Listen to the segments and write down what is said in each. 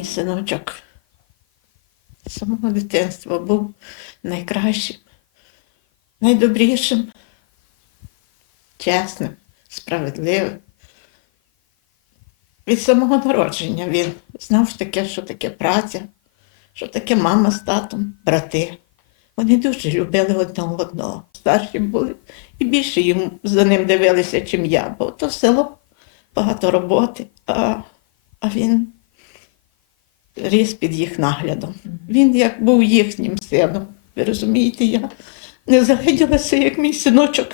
Мій синочок з самого дитинства був найкращим, найдобрішим, чесним, справедливим. Від самого народження він знав таке, що таке праця, що таке мама з татом, брати. Вони дуже любили одне одного. Старші були і більше їм за ним дивилися, чим я, бо то село багато роботи, а, а він ріс під їх наглядом. Він як був їхнім сином. Ви розумієте, я не загляділася, як мій синочок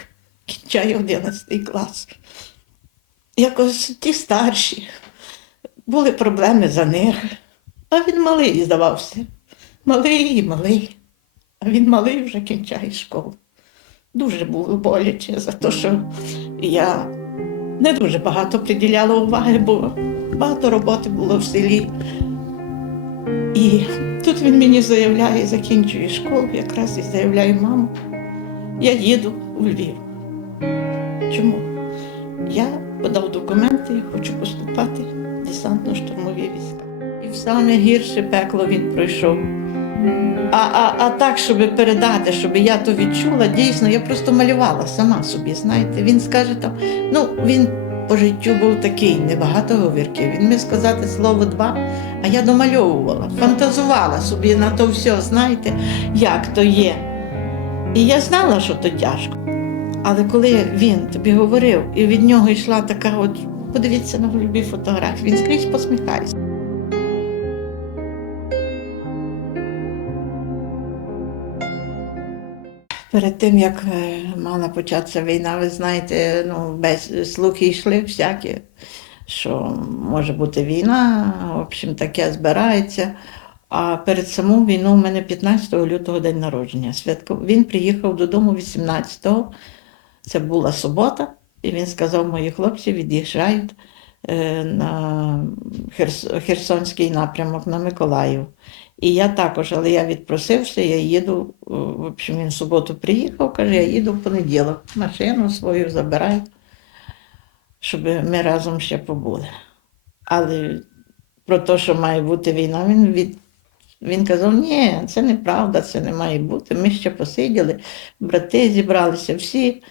кінчає 11 клас. Якось ті старші, були проблеми за них. А він малий здавався. Малий і малий. А він малий вже кінчає школу. Дуже було боляче за те, що я не дуже багато приділяла уваги, бо багато роботи було в селі. І тут він мені заявляє, закінчує школу, якраз і заявляє, мамо, я їду у Львів. Чому? Я подав документи, я хочу поступати в десантно-штурмові війська. І в саме гірше пекло він пройшов. А, а, а так, щоб передати, щоб я то відчула, дійсно, я просто малювала сама собі, знаєте. Він скаже там, ну, він по життю був такий, небагато говірків. Він міг сказати слово два, а я домальовувала, фантазувала собі на то все, знаєте, як то є. І я знала, що то тяжко. Але коли він тобі говорив, і від нього йшла така, от, подивіться на любі фотографії, він скрізь посміхається. Перед тим, як е, мала початися війна, ви знаєте, ну, без слухи йшли всякі, що може бути війна, в общем, таке збирається. А перед саму війну у мене 15 лютого день народження. Святко... Він приїхав додому 18-го, це була субота, і він сказав, мої хлопці від'їжджають е, на Херс... Херсонський напрямок на Миколаїв. І я також, але я відпросився, я їду. В общем, він в суботу приїхав, каже, я їду в понеділок. Машину свою забираю, щоб ми разом ще побули. Але про те, що має бути війна, він від. Він казав, ні, це неправда, це не має бути. Ми ще посиділи, брати зібралися всі.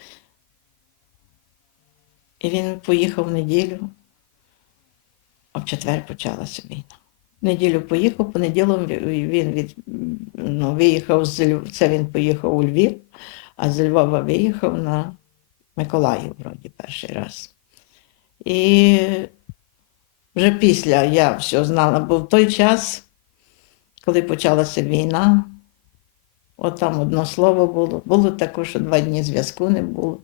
І він поїхав в неділю, а в четвер почалася війна. В неділю поїхав, понеділок він від, ну, виїхав з Львова, це він поїхав у Львів, а з Львова виїхав на Миколаїв, вроді, перший раз. І вже після я все знала, бо в той час, коли почалася війна, от там одно слово було. Було також, що два дні зв'язку не було.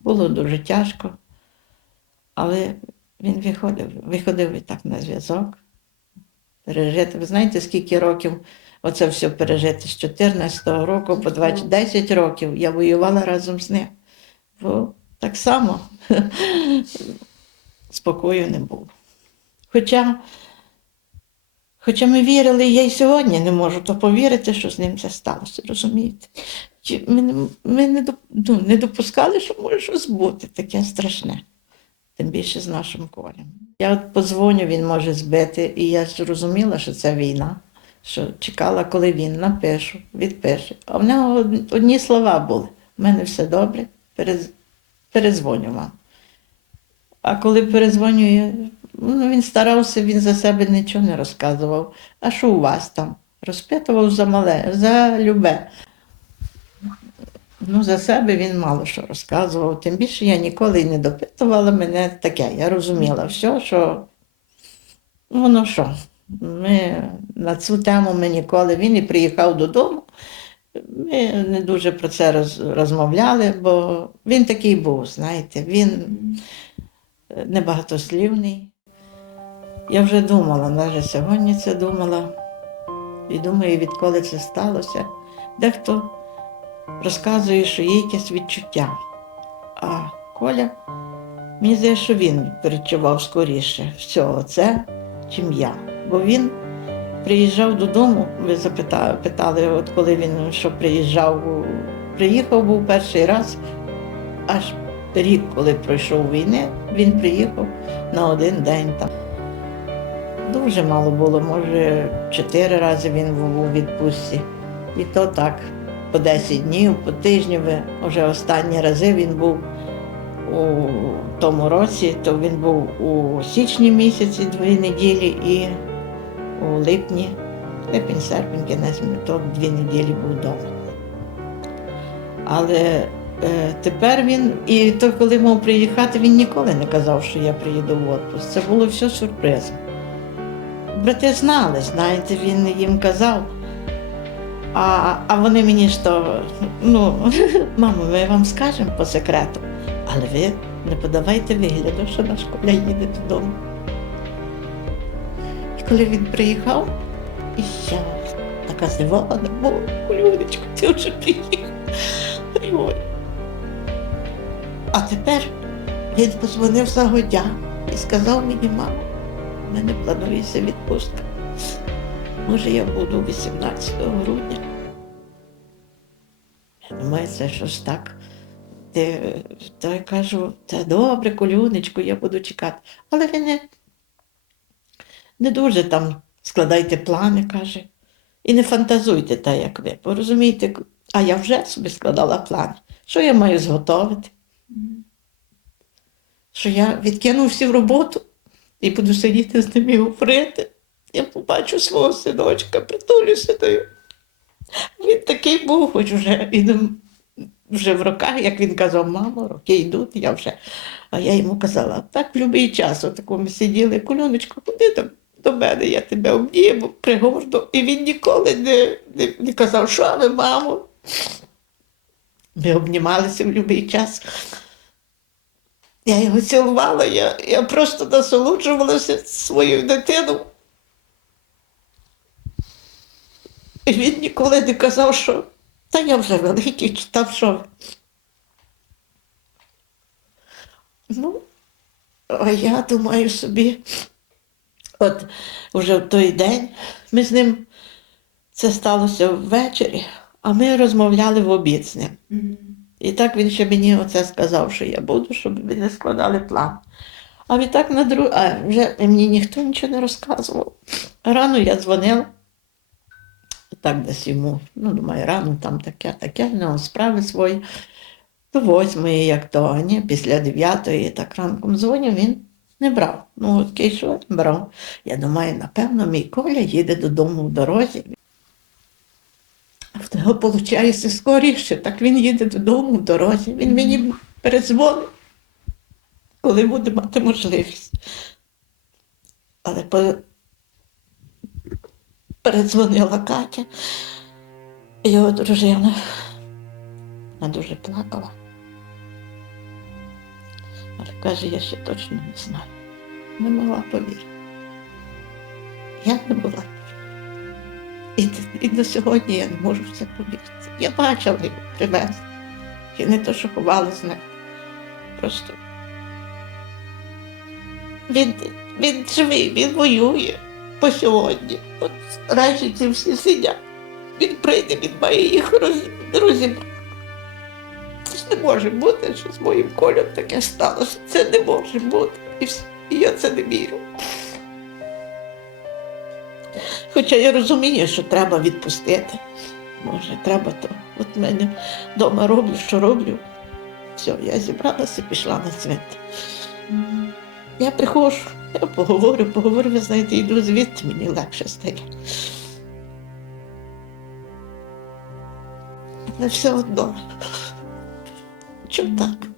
Було дуже тяжко. Але він виходив, виходив і так на зв'язок. Пережити. Ви знаєте, скільки років оце все пережити з 14-го року по 20, 10 років я воювала разом з ним. Бо так само спокою не було. Хоча, хоча ми вірили, я й сьогодні не можу то повірити, що з ним це сталося, розумієте? Ми, ми не, ну, не допускали, що може щось бути таке страшне, тим більше з нашим колем. Я от позвоню, він може збити, і я зрозуміла, що це війна, що чекала, коли він напишу, відпише. А в нього одні слова були: у мене все добре, перез... перезвоню вам. А коли перезвонює, ну, він старався, він за себе нічого не розказував. А що у вас там? Розпитував за мале, за любе. Ну, за себе він мало що розказував. Тим більше я ніколи й не допитувала мене таке. Я розуміла все, що воно що. Ми на цю тему ми ніколи. Він і приїхав додому. Ми не дуже про це роз, розмовляли, бо він такий був, знаєте, він небагатослівний. Я вже думала, навіть сьогодні це думала, і думаю, відколи це сталося. Дехто розказує, що є якесь відчуття. А Коля, мені здається, що він перечував скоріше всього це, чим я. Бо він приїжджав додому, ви запитали, питали, от коли він що приїжджав, приїхав був перший раз, аж рік, коли пройшов війни, він приїхав на один день там. Дуже мало було, може, чотири рази він був у відпустці. І то так, по 10 днів, по тижню. Вже останні рази він був у тому році, то він був у січні місяці дві неділі і у липні, липень, серпень, кінець, то дві неділі був вдома. Але тепер він, і то коли мав приїхати, він ніколи не казав, що я приїду в відпуск. Це було все сюрпризом. Брати знали, знаєте, він їм казав. А, а вони мені то, ну, мамо, ми вам скажемо по секрету, але ви не подавайте вигляду, що наш Коля їде додому. І коли він приїхав, я така здивована, бо Колюнечко, ти вже приїхав. А тепер він позвонив за годя і сказав мені, мамо, в мене планується відпустка. Може, я буду 18 грудня. Я думаю, це щось так. То я кажу, та добре, колюнечку, я буду чекати. Але ви не, не дуже там складайте плани, каже, і не фантазуйте так, як ви. Розумієте, а я вже собі складала плани. Що я маю зготовити? Що я відкину всю роботу і буду сидіти з ними і говорити. Я побачу свого синочка, притулюся до його. Він такий був, хоч вже він вже в роках, як він казав, мамо, роки йдуть, я вже. А я йому казала, так в будь-який час, отако ми сиділи, кульоночко, ходи там до мене, я тебе обніму, пригорду. І він ніколи не, не, не казав, що ви, мамо. Ми обнімалися в будь-який час. Я його цілувала, я, я просто насолоджувалася своєю дитиною. І він ніколи не казав, що та я вже великий, чи там що. Ну, а я думаю собі, от вже в той день ми з ним це сталося ввечері, а ми розмовляли в обід з ним. І так він ще мені оце сказав, що я буду, щоб ви не складали план. А відтак на друг... а вже мені ніхто нічого не розказував. Рано я дзвонила, так десь йому, ну, думаю, рано там таке, таке, нього справи свої. До восьмої, як то, ні, після дев'ятої, так ранком дзвонив, він не брав. Ну, от що не брав. Я думаю, напевно, мій Коля їде додому в дорозі. А в того виходить скоріше, так він їде додому в дорозі. Він мені передзвонив, коли буде мати можливість. Але по... передзвонила Катя, його дружина. Вона дуже плакала. Але каже, я ще точно не знаю. Не могла повірити. Я не була. І, і до сьогодні я не можу в це повірити. Я бачила його привезли. І не то, що ховали з ним. Просто він, він живий, він воює по сьогодні. От раніше ці всі сидять. Він прийде, він має їх роз, розібрати. Це ж не може бути, що з моїм колем таке сталося. Це не може бути. І я це не вірю. Хоча я розумію, що треба відпустити. Може, треба то. От мене вдома роблю, що роблю. Все, я зібралася, і пішла на цвинтар. Я приходжу, я поговорю, поговорю, ви знаєте, йду звідти, мені легше стає. Але все одно. Чому так?